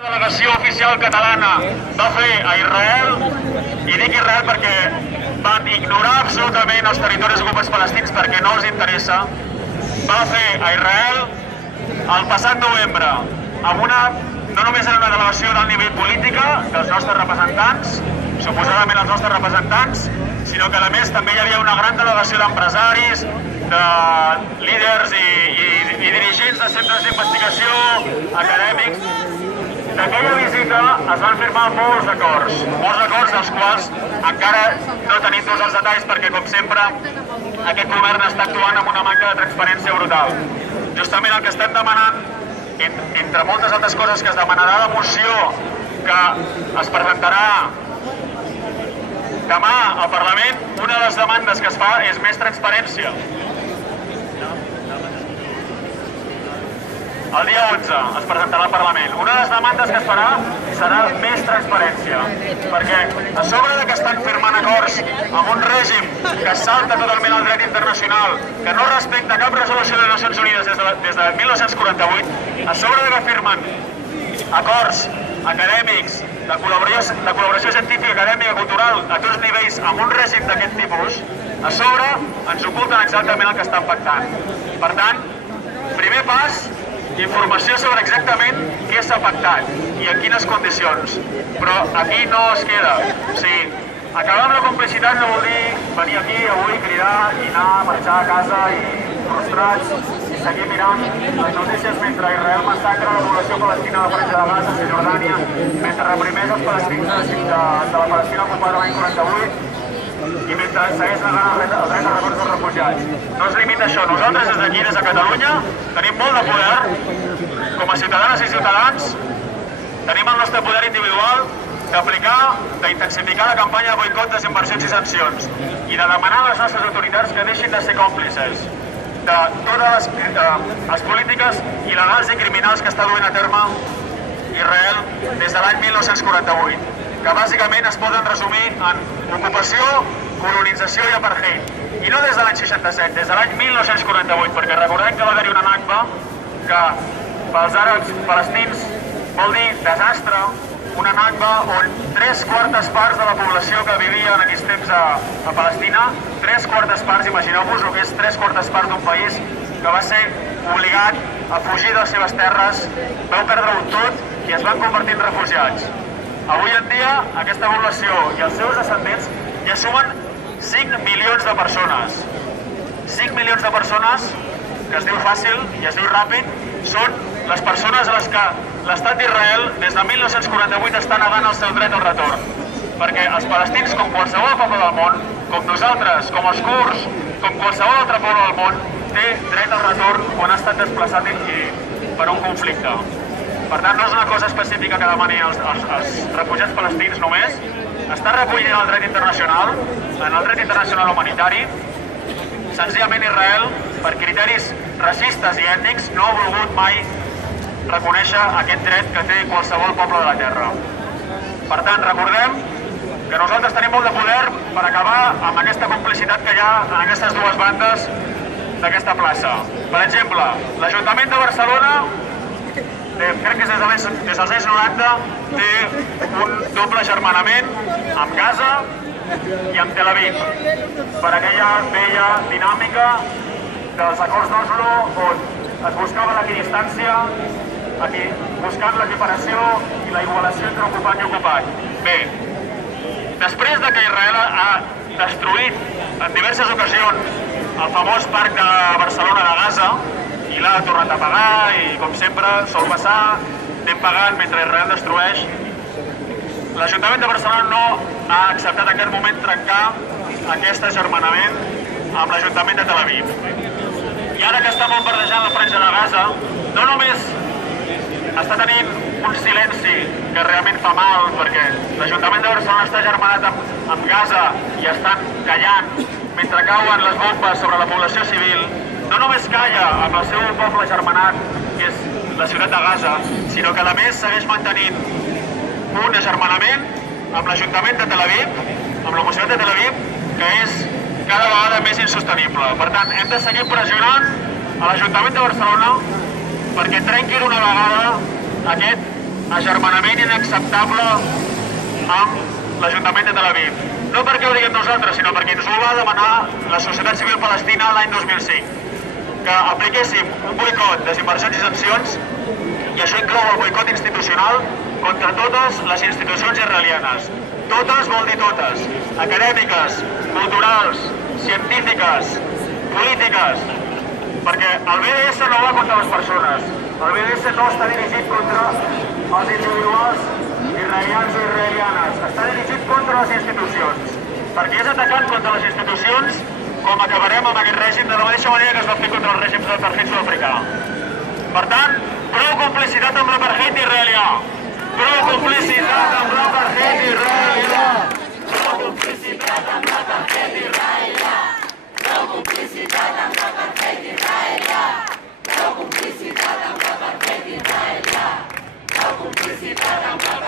La delegació oficial catalana va fer a Israel, i dic Israel perquè van ignorar absolutament els territoris ocupats palestins perquè no els interessa, va fer a Israel el passat novembre amb no només era una delegació d'alt nivell política dels nostres representants, suposadament els nostres representants, sinó que a més també hi havia una gran delegació d'empresaris, de líders i dirigents de centres d'investigació, acadèmics. D'aquella visita es van firmar molts acords dels quals encara no tenim tots els detalls perquè, com sempre, aquest govern està actuant amb una manca de transparència brutal. Justament el que estem demanant, entre moltes altres coses que es demanarà la moció que es presentarà demà al Parlament, una de les demandes que es fa és més transparència. El dia 11 es presentarà al Parlament. Una de les demandes que es farà serà més transparència, perquè a sobre que estan firmant acords amb un règim que salta totalment el dret internacional, que no respecta cap resolució de les Nacions Unides des de 1948, a sobre que firmen acords acadèmics, de col·laboració científica, acadèmica, cultural, a tots nivells, amb un règim d'aquest tipus, a sobre ens oculten exactament el que estan pactant. Per tant, primer pas, informació sobre exactament què s'ha pactat i en quines condicions. Però aquí no es queda. O sigui, acabar amb la complicitat no vol dir venir aquí avui, cridar i anar a marxar a casa i frustrats i seguir mirant les notícies mentre Israel massacra la població palestina de la Franja de Gaza, a Jordània, mentre reprimeix els palestins de la Palestina ocupada l'any 48 i mentre segueix negant el dret a retorn dels refugiats. No es limita això. Nosaltres des d'aquí, des de Catalunya, tenim molt de poder, com a ciutadanes i ciutadans, tenim el nostre poder individual d'aplicar, d'intensificar la campanya de boicot, desinversions i sancions i de demanar a les nostres autoritats que deixin de ser còmplices de totes les polítiques il·legals i criminals que està duent a terme Israel des de l'any 1948. Que bàsicament es poden resumir en ocupació, colonització i apartheid. I no des de l'any 67, des de l'any 1948, perquè recordem que va haver-hi una Nakba que pels àrabs palestins vol dir desastre, una Nakba on 3/4 parts de la població que vivia en aquells temps a Palestina, 3/4 parts, imagineu-vos el que és 3/4 parts d'un país que va ser obligat a fugir de les seves terres, vau perdre-ho tot i es van convertir en refugiats. Avui en dia, aquesta població i els seus descendents ja sumen 5 milions de persones. 5 milions de persones, que es diu fàcil i es diu ràpid, són les persones a les que l'estat d'Israel des de 1948 està negant el seu dret al retorn. Perquè els palestins, com qualsevol poble del món, com nosaltres, com els kurds, com qualsevol altre poble del món, té dret al retorn quan ha estat desplaçat per un conflicte. Per tant, no és una cosa específica que demanin els refugiats palestins només, està recollit en el dret internacional, en el dret internacional humanitari. Senzillament Israel, per criteris racistes i ètnics, no ha volgut mai reconèixer aquest dret que té qualsevol poble de la terra. Per tant, recordem que nosaltres tenim molt de poder per acabar amb aquesta complicitat que hi ha en aquestes dues bandes d'aquesta plaça. Per exemple, l'Ajuntament de Barcelona, crec que des dels anys 90, té un doble agermanament amb Gaza i amb Tel Aviv, per aquella vella dinàmica dels acords d'Oslo on es buscava l'equidistància, buscant l'equiparació i la igualació entre ocupat i ocupat. Bé, després que Israel ha destruït en diverses ocasions el famós parc de Barcelona de Gaza i l'ha tornat a pagar i, com sempre, sol passar, anem pagant mentre Israel destrueix, l'Ajuntament de Barcelona no ha acceptat en aquest moment trencar aquest agermanament amb l'Ajuntament de Tel Aviv. I ara que està bombardejant la Franja de Gaza, no només està tenint un silenci que realment fa mal, perquè l'Ajuntament de Barcelona està agermanat amb Gaza i estan callant mentre cauen les bombes sobre la població civil, no només calla amb el seu poble agermanat, que és la ciutat de Gaza, sinó que a més segueix mantenint un agermanament amb l'Ajuntament de Tel Aviv, amb la ciutat de Tel Aviv, que és cada vegada més insostenible. Per tant, hem de seguir pressionant a l'Ajuntament de Barcelona perquè trenqui d'una vegada aquest agermanament inacceptable amb l'Ajuntament de Tel Aviv. No perquè ho diguem nosaltres, sinó perquè ens ho va demanar la societat civil palestina l'any 2005, que apliquéssim un boicot, desinversions i sancions, i això inclou el boicot institucional contra totes les institucions israelianes. Totes vol dir totes, acadèmiques, culturals, científiques, polítiques, perquè el BDS no va contra les persones, el BDS no està dirigit contra els individuals israelians o israelianes, està dirigit contra les institucions, perquè és atacant contra les institucions com acabarem amb aquest règim de la mateixa manera que es va fer contra el règim d'apartheid sud-africà. Per tant, prou complicitat amb l'apartheid israelià! Prou complicitat amb l'apartheid israelià! Prou complicitat amb l'apartheid israelià! Prou complicitat amb l'apartheid israelià! Prou complicitat amb l'apartheid israelià! Prou complicitat amb l'apartheid israelià!